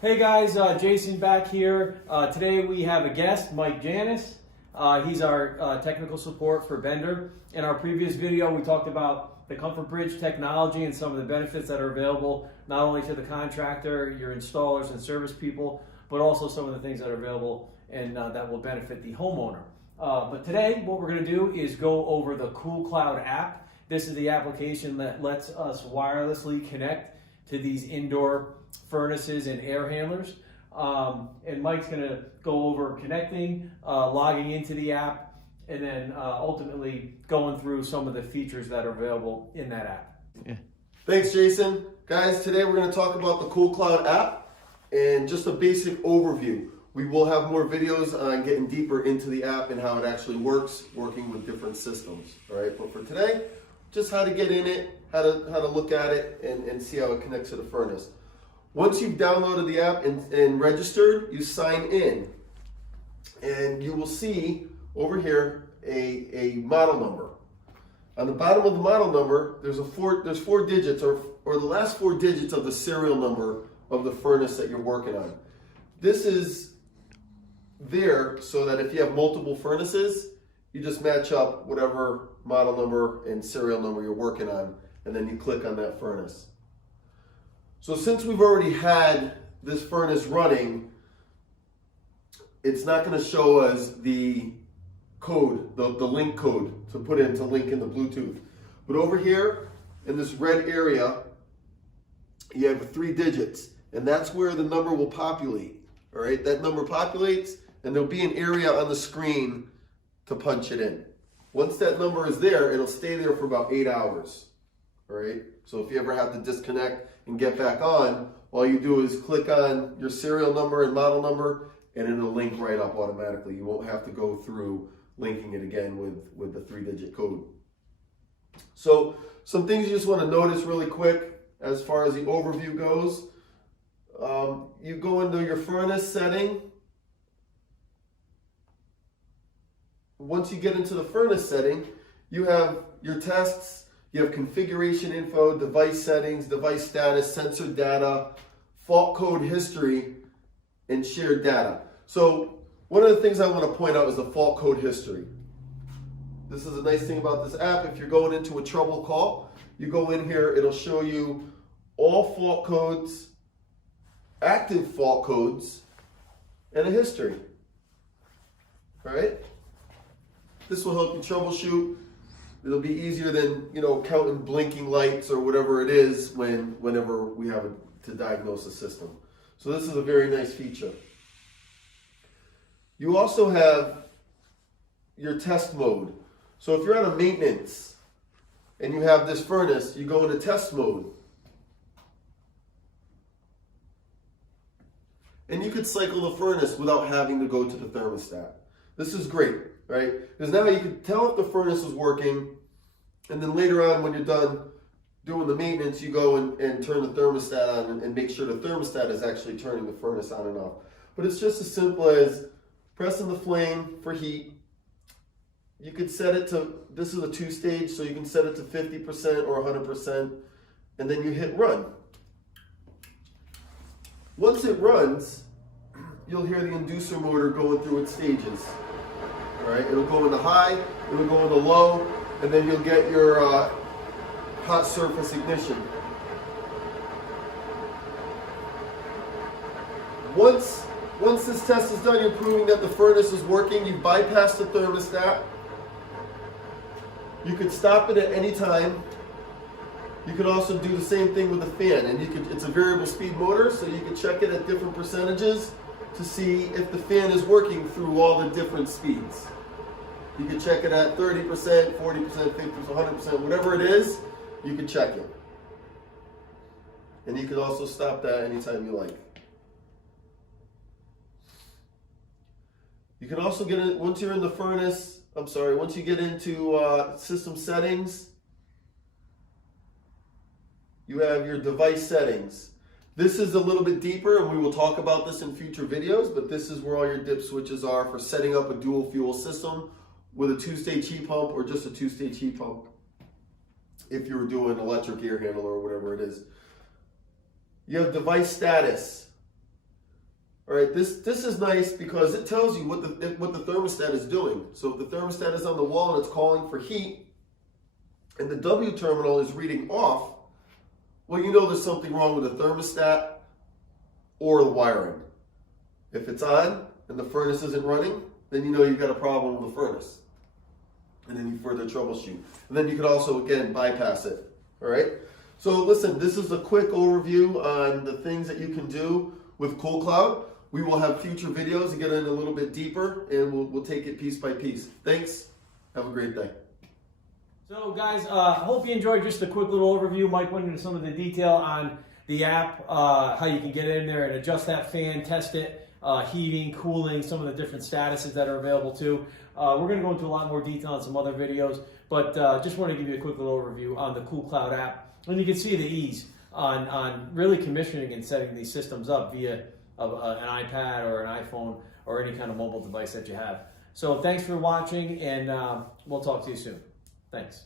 Hey guys, Jason back here. Today we have a guest, Mike Janis. He's our technical support for Bender. In our previous video, we talked about the ComfortBridge technology and some of the benefits that are available not only to the contractor, your installers and service people, but also some of the things that are available and that will benefit the homeowner. But today, what we're going to do is go over the CoolCloud app. This is the application that lets us wirelessly connect to these indoor furnaces and air handlers. And Mike's going to go over connecting, logging into the app, and then ultimately going through some of the features that are available in that app. Yeah. Thanks, Jason. Guys, today we're going to talk about the CoolCloud app and just a basic overview. We will have more videos on getting deeper into the app and how it actually works, working with different systems. All right, but for today, just how to get in it, how to look at it, and see how it connects to the furnace. Once you've downloaded the app and registered, you sign in, and you will see over here a model number. On the bottom of the model number, there's four digits, or the last four digits of the serial number of the furnace that you're working on. This is there so that if you have multiple furnaces, you just match up whatever model number and serial number you're working on, and then you click on that furnace. So since we've already had this furnace running, it's not going to show us the code, the link code to put in to link in the Bluetooth. But over here in this red area, you have 3 digits, and that's where the number will populate. All right, that number populates, and there'll be an area on the screen to punch it in. Once that number is there, it'll stay there for about 8 hours. All right, so if you ever have to disconnect and get back on, all you do is click on your serial number and model number, and it'll link right up automatically. You won't have to go through linking it again with the 3-digit code. So some things you just want to notice really quick as far as the overview goes. You go into your furnace setting. Once you get into the furnace setting, you have your tests, you have configuration info, device settings, device status, sensor data, fault code history, and shared data. So one of the things I want to point out is the fault code history. This is a nice thing about this app. If you're going into a trouble call, you go in here, it'll show you all fault codes, active fault codes, and a history. All right? This will help you troubleshoot. It'll be easier than, counting blinking lights or whatever it is whenever we have to diagnose a system. So this is a very nice feature. You also have your test mode. So if you're on a maintenance and you have this furnace, you go into test mode. And you could cycle the furnace without having to go to the thermostat. This is great, right? Because now you can tell if the furnace is working, and then later on when you're done doing the maintenance, you go and turn the thermostat on and make sure the thermostat is actually turning the furnace on and off. But it's just as simple as pressing the flame for heat. You could set it to, this is a 2-stage, so you can set it to 50% or 100%, and then you hit run. Once it runs, you'll hear the inducer motor going through its stages. All right, it'll go into high, it'll go into low, and then you'll get your hot surface ignition. Once this test is done, you're proving that the furnace is working. You bypass the thermostat. You could stop it at any time. You could also do the same thing with the fan, and it's a variable speed motor, so you can check it at different percentages to see if the fan is working through all the different speeds. You can check it at 30%, 40%, 50%, 100%, whatever it is, you can check it. And you can also stop that anytime you like. You can also get it, once you're in the furnace, once you get into system settings, you have your device settings. This is a little bit deeper, and we will talk about this in future videos, but this is where all your dip switches are for setting up a dual fuel system with a 2-stage heat pump or just a 2-stage heat pump if you were doing electric air handler or whatever it is. You have device status. All right, this is nice because it tells you what the thermostat is doing. So if the thermostat is on the wall and it's calling for heat, and the W terminal is reading off, well, you know there's something wrong with the thermostat or the wiring. If it's on and the furnace isn't running, then you know you've got a problem with the furnace. And then you further troubleshoot. And then you could also, again, bypass it. All right? So listen, this is a quick overview on the things that you can do with Cool Cloud. We will have future videos and get in a little bit deeper, and we'll take it piece by piece. Thanks. Have a great day. So guys, I hope you enjoyed just a quick little overview. Mike went into some of the detail on the app, how you can get in there and adjust that fan, test it, heating, cooling, some of the different statuses that are available too. We're going to go into a lot more detail on some other videos, but just want to give you a quick little overview on the Cool Cloud app. And you can see the ease on really commissioning and setting these systems up via an iPad or an iPhone or any kind of mobile device that you have. So thanks for watching, and we'll talk to you soon. Thanks.